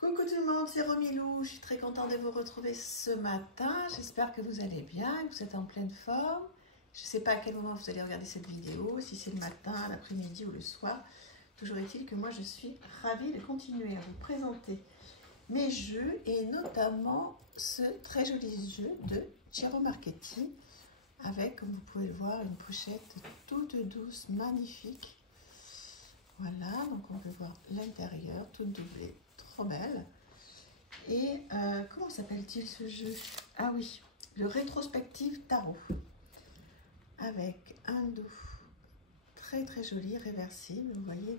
Coucou tout le monde, c'est Romilou, je suis très contente de vous retrouver ce matin. J'espère que vous allez bien, que vous êtes en pleine forme. Je ne sais pas à quel moment vous allez regarder cette vidéo, si c'est le matin, l'après-midi ou le soir. Toujours est-il que moi je suis ravie de continuer à vous présenter mes jeux et notamment ce très joli jeu de Ciro Marchetti avec, comme vous pouvez le voir, une pochette toute douce, magnifique. Voilà, donc on peut voir l'intérieur, toute doublée, trop belle. Et comment s'appelle-t-il ce jeu? Ah oui, le rétrospective tarot. Avec un dos très très joli, réversible. Vous voyez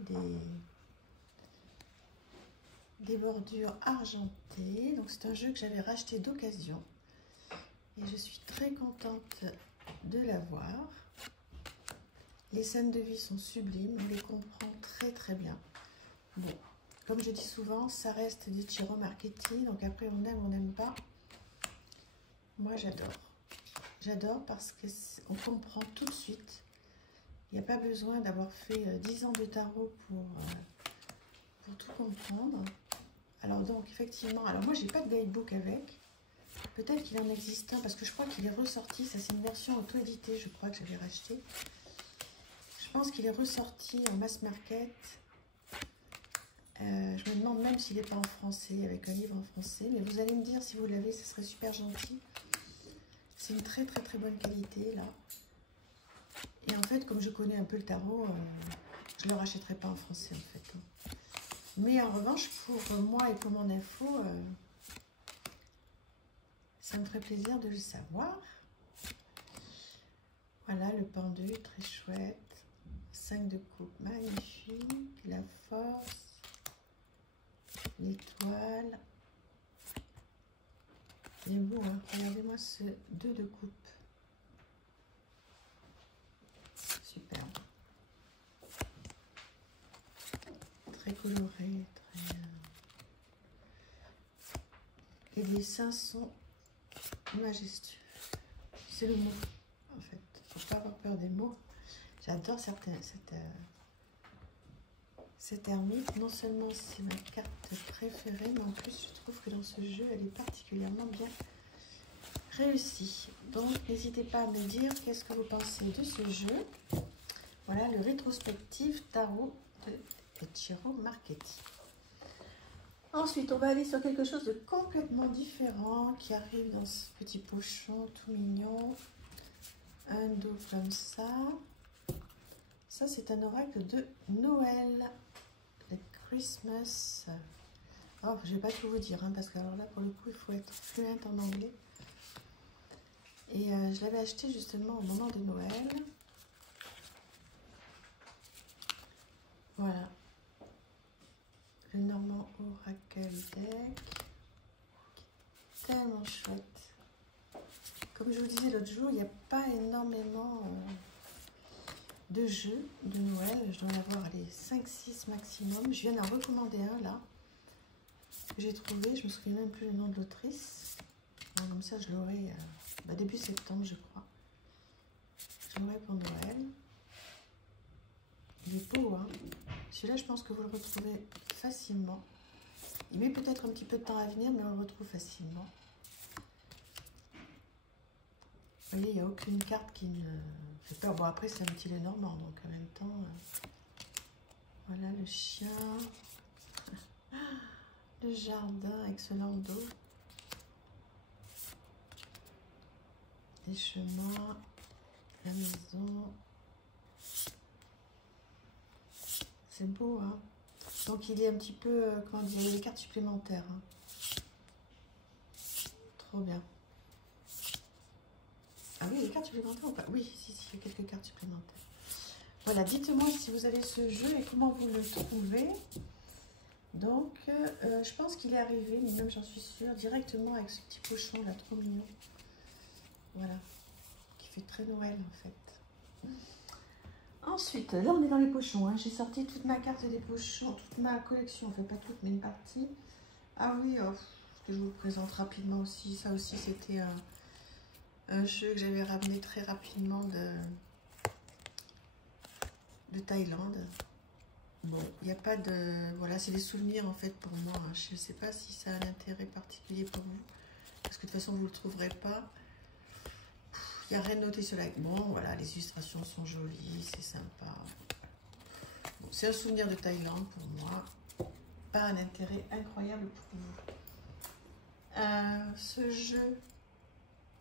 des bordures argentées. Donc c'est un jeu que j'avais racheté d'occasion. Et je suis très contente de l'avoir. Les scènes de vie sont sublimes, on les comprend très très bien. Bon, comme je dis souvent, ça reste du Ciro Marchetti, donc après on aime, on n'aime pas. Moi j'adore. J'adore parce qu'on comprend tout de suite. Il n'y a pas besoin d'avoir fait 10 ans de tarot pour tout comprendre. Alors donc effectivement, alors moi j'ai pas de guidebook avec. Peut-être qu'il en existe un parce que je crois qu'il est ressorti, ça c'est une version auto-éditée, je crois que j'avais racheté. Je pense qu'il est ressorti en mass market. Je me demande même s'il n'est pas en français, avec un livre en français. Mais vous allez me dire si vous l'avez, ce serait super gentil. C'est une très très très bonne qualité là. Et en fait, comme je connais un peu le tarot, je ne le rachèterai pas en français en fait. Mais en revanche, pour moi et pour mon info, ça me ferait plaisir de le savoir. Voilà le pendu, très chouette. 5 de coupe, magnifique. La force. L'étoile. Il est beau, hein. Regardez-moi ce 2 de coupe. Superbe. Très coloré, très... Les dessins sont majestueux. C'est le mot, en fait. Il ne faut pas avoir peur des mots. J'adore cette ermite. Non seulement c'est ma carte préférée, mais en plus je trouve que dans ce jeu, elle est particulièrement bien réussie. Donc n'hésitez pas à me dire qu'est-ce que vous pensez de ce jeu. Voilà le rétrospective tarot de Ciro Marchetti. Ensuite, on va aller sur quelque chose de complètement différent qui arrive dans ce petit pochon tout mignon. Un dos comme ça. Ça, c'est un oracle de Noël. Le Christmas. Oh, je ne vais pas tout vous dire, hein, parce que alors là, pour le coup, il faut être fluente en anglais. Et je l'avais acheté justement au moment de Noël. Voilà. Le Normand Oracle Deck. Tellement chouette. Comme je vous disais l'autre jour, il n'y a pas énormément de jeux de Noël. Je dois en avoir les 5-6 maximum. Je viens d'en recommander un là. Que j'ai trouvé. Je me souviens même plus le nom de l'autrice. Comme ça, je l'aurai début septembre, je crois. Je l'aurai pour Noël. Il est beau, hein. Celui-là, je pense que vous le retrouvez facilement. Il met peut-être un petit peu de temps à venir, mais on le retrouve facilement. Vous voyez, il n'y a aucune carte qui ne fait peur. Bon, après, c'est un petit Lenormand, donc en même temps... voilà, le chien. Le jardin, excellent dos. Les chemins. La maison. C'est beau, hein. Donc, il est un petit peu... comment dire, il y a des cartes supplémentaires. Hein. Trop bien. Ah oui, les cartes supplémentaires ou pas? Oui, si, il y a quelques cartes supplémentaires. Voilà, dites-moi si vous avez ce jeu et comment vous le trouvez. Donc, je pense qu'il est arrivé, mais même j'en suis sûre, directement avec ce petit pochon là, trop mignon. Voilà, qui fait très Noël en fait. Ensuite, là on est dans les pochons. Hein. J'ai sorti toute ma carte des pochons, toute ma collection, enfin pas toute, mais une partie. Ah oui, que je vous le présente rapidement aussi. Ça aussi, c'était un jeu que j'avais ramené très rapidement de Thaïlande. Bon, il n'y a pas de... Voilà, c'est des souvenirs en fait pour moi. Hein. Je ne sais pas si ça a un intérêt particulier pour vous. Parce que de toute façon, vous ne le trouverez pas. Il n'y a rien de noté sur la... Bon, voilà, les illustrations sont jolies, c'est sympa. Bon, c'est un souvenir de Thaïlande pour moi. Pas un intérêt incroyable pour vous. Ce jeu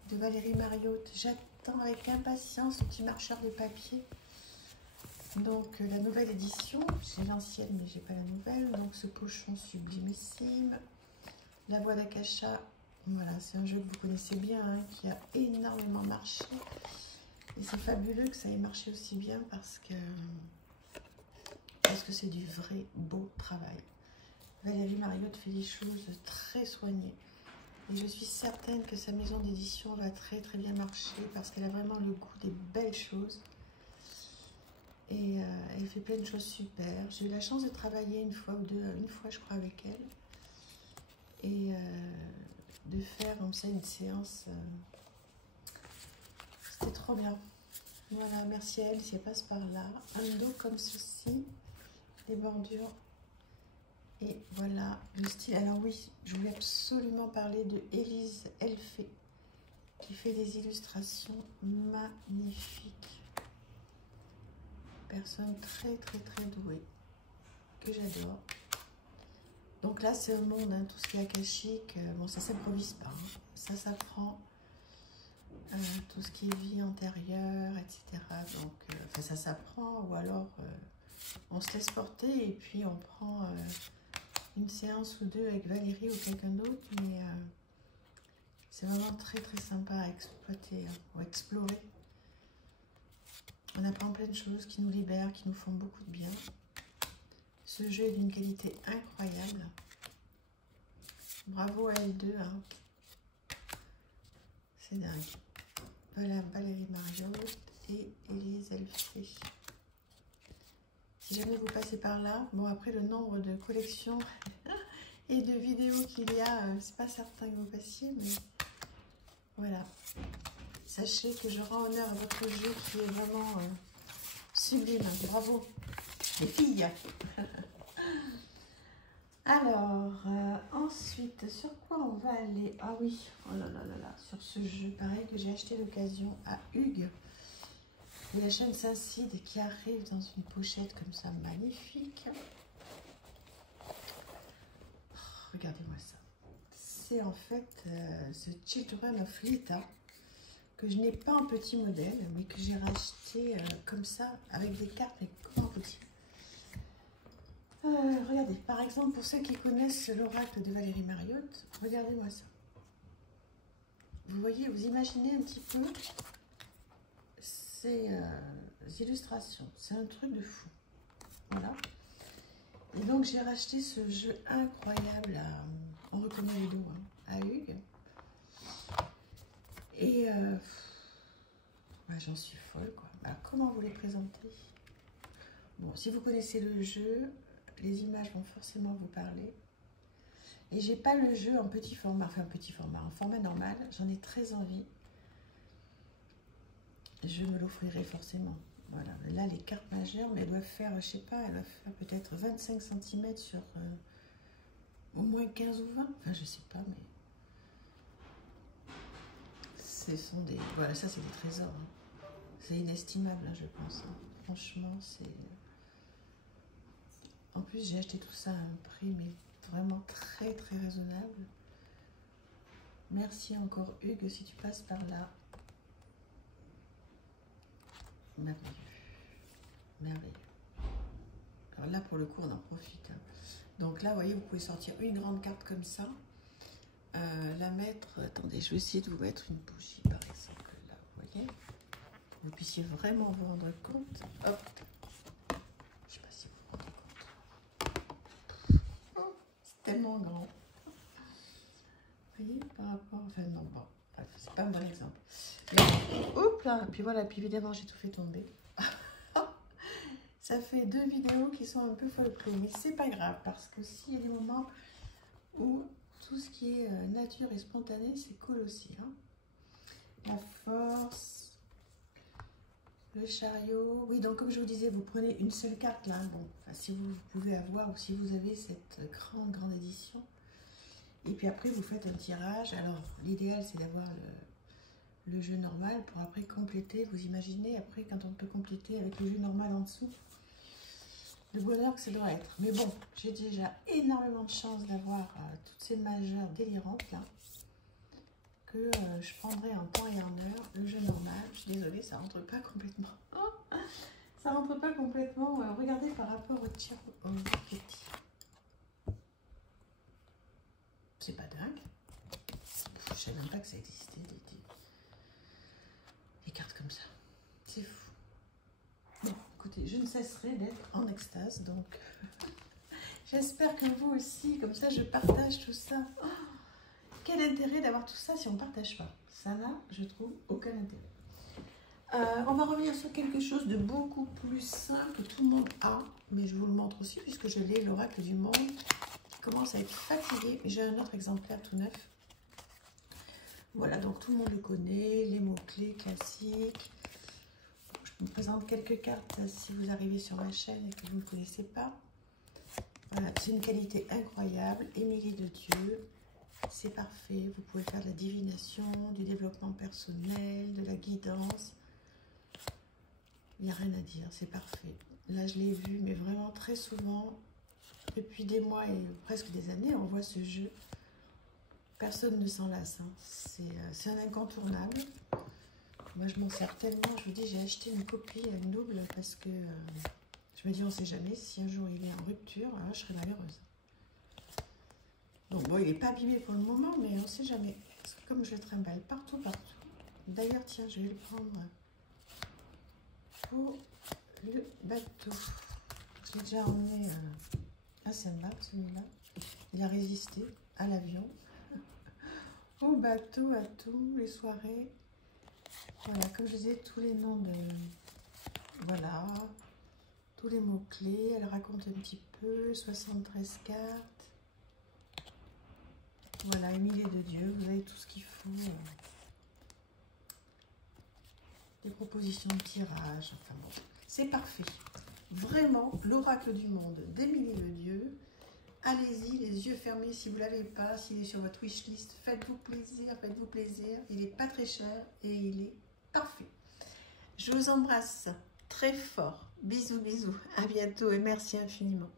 de Valérie Mariotte, j'attends avec impatience ce petit marcheur de papier. Donc la nouvelle édition, j'ai l'ancienne mais j'ai pas la nouvelle. Donc ce pochon sublimissime, la voix d'Akasha, voilà, c'est un jeu que vous connaissez bien, hein, qui a énormément marché. Et c'est fabuleux que ça ait marché aussi bien parce que c'est du vrai beau travail. Valérie Mariotte fait des choses très soignées. Et je suis certaine que sa maison d'édition va très très bien marcher parce qu'elle a vraiment le goût des belles choses. Et elle fait plein de choses super. J'ai eu la chance de travailler une fois ou deux, une fois je crois avec elle. Et de faire comme ça une séance. C'était trop bien. Voilà, merci à elle si elle passe par là. Un dos comme ceci, des bordures. Et voilà le style. Alors oui, je voulais absolument parler de Élise Elfé qui fait des illustrations magnifiques. Personne très très très douée que j'adore. Donc là c'est un monde, hein, tout ce qui est akashique, bon ça s'improvise pas, hein. Ça s'apprend, tout ce qui est vie antérieure, etc. Donc enfin ça s'apprend ou alors on se laisse porter et puis on prend une séance ou deux avec Valérie ou quelqu'un d'autre, mais c'est vraiment très très sympa à exploiter, hein, ou explorer. On apprend plein de choses qui nous libèrent, qui nous font beaucoup de bien. Ce jeu est d'une qualité incroyable. Bravo à elles deux. Hein. C'est dingue. Voilà Valérie Mariotte et Élise Elfé. Si jamais vous passez par là, bon après le nombre de collections et de vidéos qu'il y a, c'est pas certain que vous passiez, mais voilà. Sachez que je rends honneur à votre jeu qui est vraiment sublime. Bravo les filles. Alors, ensuite, sur quoi on va aller? Ah oui, oh là là là là, sur ce jeu, pareil, que j'ai acheté d'occasion à Hugues, de la chaîne Saint-Cide, qui arrive dans une pochette comme ça, magnifique. Oh, regardez-moi ça. C'est en fait The Children of Lita, que je n'ai pas en petit modèle, mais que j'ai racheté comme ça, avec des cartes, mais comment petit. Regardez, par exemple, pour ceux qui connaissent l'oracle de Valérie Mariotte, regardez-moi ça. Vous voyez, vous imaginez un petit peu ces illustrations. C'est un truc de fou. Voilà. Et donc, j'ai racheté ce jeu incroyable à... On reconnaît les dos, hein, à Hugues. Et bah, j'en suis folle, quoi. Bah, comment vous les présenter? Bon, si vous connaissez le jeu, les images vont forcément vous parler. Et j'ai pas le jeu en petit format, enfin petit format, en format normal. J'en ai très envie. Je me l'offrirai forcément. Voilà. Là, les cartes majeures, mais elles doivent faire, je sais pas, elles doivent faire peut-être 25 cm sur au moins 15 ou 20. Enfin, je sais pas, mais ce sont des... Voilà, ça, c'est des trésors. Hein. C'est inestimable, hein, je pense. Hein. Franchement, c'est... En plus, j'ai acheté tout ça à un prix, mais vraiment très, très raisonnable. Merci encore, Hugues, si tu passes par là. Merveilleux. Merveilleux. Alors là, pour le coup, on en profite. Hein. Donc là, vous voyez, vous pouvez sortir une grande carte comme ça. La mettre... Attendez, je vais essayer de vous mettre une bougie, par exemple. Là, vous voyez. Vous puissiez vraiment vous rendre compte. Hop. Je sais pas si vous vous rendez compte. C'est tellement grand. Vous voyez, par rapport... Enfin, non, bon. Bref, c'est pas un bon exemple. Mais, hop là. Puis voilà, puis évidemment, j'ai tout fait tomber. Ça fait 2 vidéos qui sont un peu folklore, mais c'est pas grave parce que s'il y a des moments où tout ce qui est nature et spontané, c'est cool aussi. Hein. La force, Le chariot. Oui, donc comme je vous disais, vous prenez une seule carte là. Bon, enfin, si vous pouvez avoir ou si vous avez cette grande édition. Et puis après, vous faites un tirage. Alors, l'idéal, c'est d'avoir le jeu normal pour après compléter. Vous imaginez, après, quand on peut compléter avec le jeu normal en dessous, le bonheur que ça doit être. Mais bon, j'ai déjà énormément de chance d'avoir toutes ces majeures délirantes là, que je prendrai en temps et en heure. Le jeu normal, je suis désolée, ça rentre pas complètement. Ça rentre pas complètement. Regardez par rapport au tir au petit. C'est pas dingue. Je savais même pas que ça existait des cartes comme ça. C'est fou. Bon, écoutez, je ne cesserai d'être en extase, donc j'espère que vous aussi, comme ça je partage tout ça. Oh, quel intérêt d'avoir tout ça si on ne partage pas? Ça n'a, je trouve, aucun intérêt. On va revenir sur quelque chose de beaucoup plus simple que tout le monde a, mais je vous le montre aussi puisque je l'ai, l'oracle du monde qui commence à être fatigué. J'ai un autre exemplaire tout neuf. Voilà, donc tout le monde le connaît, les mots-clés classiques. Je vous présente quelques cartes si vous arrivez sur ma chaîne et que vous ne connaissez pas. Voilà, c'est une qualité incroyable. Émilie de Dieu, c'est parfait. Vous pouvez faire de la divination, du développement personnel, de la guidance. Il n'y a rien à dire, c'est parfait. Là, je l'ai vu, mais vraiment très souvent, depuis des mois et presque des années, on voit ce jeu. Personne ne s'en lasse. Hein. C'est un incontournable. Moi, je m'en sers tellement. Je vous dis, j'ai acheté une copie, une double, parce que je me dis, on ne sait jamais. Si un jour il est en rupture, alors je serai malheureuse. Donc, bon, il n'est pas abîmé pour le moment, mais on ne sait jamais. Parce que comme je le trimballe partout, partout. D'ailleurs, tiens, je vais le prendre pour le bateau. Je l'ai déjà emmené à Saint-Marc, celui-là. Il a résisté à l'avion, au bateau, à tout, les soirées. Voilà, comme je disais, tous les noms de... Voilà, tous les mots-clés. Elle raconte un petit peu, 73 cartes. Voilà, Émilie de Dieu, vous avez tout ce qu'il faut. Des propositions de tirage, enfin bon, c'est parfait. Vraiment, l'oracle du monde d'Émilie de Dieu. Allez-y, les yeux fermés si vous ne l'avez pas, s'il est sur votre wishlist, faites-vous plaisir, faites-vous plaisir. Il n'est pas très cher et il est parfait. Je vous embrasse très fort. Bisous, bisous. À bientôt et merci infiniment.